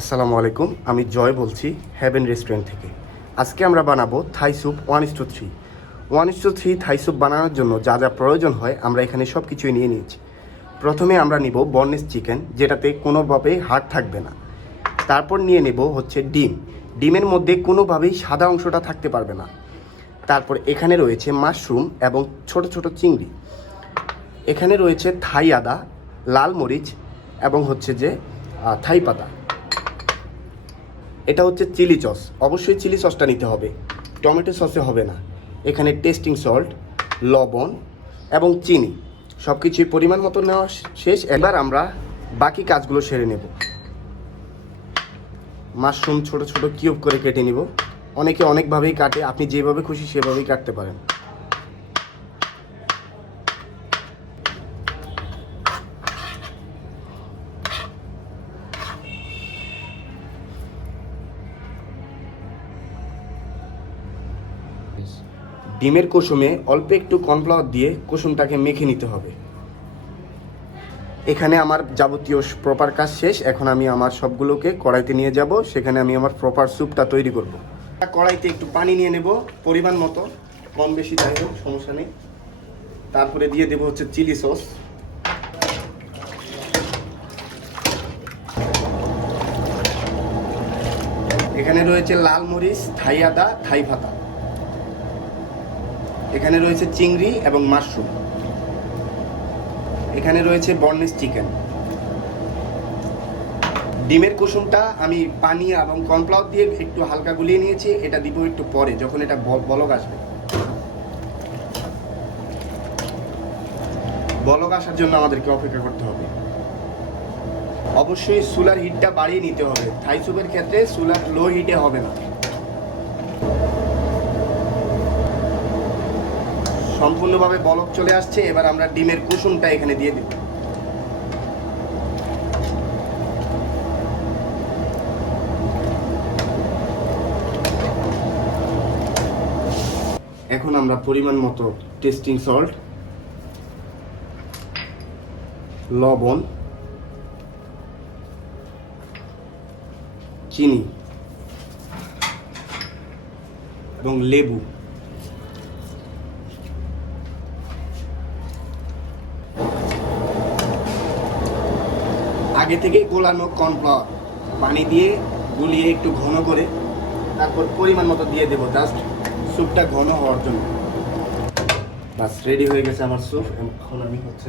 আসসালামু আলাইকুম, আমি জয় বলছি হেভেন রেস্টুরেন্ট থেকে। আজকে আমরা বানাবো থাই স্যুপ 1:3। 1:3 থাই স্যুপ বানানোর জন্য যা যা প্রয়োজন হয় আমরা এখানে সব কিছুই নিয়ে নিয়েছি। প্রথমে আমরা নিব বনলেস চিকেন, যেটাতে কোনোভাবেই হাড় থাকবে না। তারপর নিয়ে নেব হচ্ছে ডিম। ডিমের মধ্যে কোনোভাবেই সাদা অংশটা থাকতে পারবে না। তারপর এখানে রয়েছে মাশরুম এবং ছোট ছোট চিংড়ি। এখানে রয়েছে থাই আদা, লাল মরিচ এবং হচ্ছে যে থাই পাতা। এটা হচ্ছে চিলি সস, অবশ্যই চিলি সসটা নিতে হবে, টমেটো সসে হবে না। এখানে টেস্টিং সল্ট, লবণ এবং চিনি সব কিছুই পরিমাণ মতো নেওয়া শেষ। এবার আমরা বাকি কাজগুলো সেরে নেব। মাশরুম ছোট ছোট কিউব করে কেটে নিব। অনেকে অনেকভাবেই কাটে, আপনি যেভাবে খুশি সেভাবেই কাটতে পারেন। ডিমের কুসুমে অল্প একটু কর্নফ্লাওয়ার দিয়ে কুসুমটাকে মেখে নিতে হবে। এখানে আমার যাবতীয় প্রপার কাজ শেষ। এখন আমি আমার সবগুলোকে কড়াইতে নিয়ে যাব, সেখানে আমি আমার প্রপার স্যুপটা তৈরি করব। কড়াইতে একটু পানি নিয়ে নেব পরিমাণ মতো, কম বেশি যাই হোক সমস্যা নেই। তারপরে দিয়ে দেব হচ্ছে চিলি সস। এখানে রয়েছে লাল মরিচ, থাই আদা, থাই পাতা। এখানে রয়েছে চিংড়ি এবং মাশরুম। এখানে রয়েছে বনলেস চিকেন। ডিমের কুসুমটা আমি পানি এবং কর্নফ্লাওয়ার দিয়ে একটু হালকা গুলিয়ে নিয়েছি। এটা দিব একটু পরে, যখন এটা বলক আসবে। বলক আসার জন্য আমাদেরকে অপেক্ষা করতে হবে। অবশ্যই চুলার হিটটা বাড়িয়ে নিতে হবে। থাই স্যুপের ক্ষেত্রে চুলার লো হিটে হবে না। সম্পূর্ণভাবে বলক চলে আসছে। এবার আমরা ডিমের কুসুমটা এখানে দিয়ে দিব। এখন আমরা পরিমাণ মতো টেস্টিং সল্ট, লবণ, চিনি এবং লেবু, আগে থেকেই গোলানো কর্নফ্লাওয়ার পানি দিয়ে গুলিয়ে একটু ঘন করে তারপর পরিমাণ মতো দিয়ে দেবো, জাস্ট স্যুপটা ঘন হওয়ার জন্য। বাস রেডি হয়ে গেছে আমার স্যুপ। এখন আমি হচ্ছে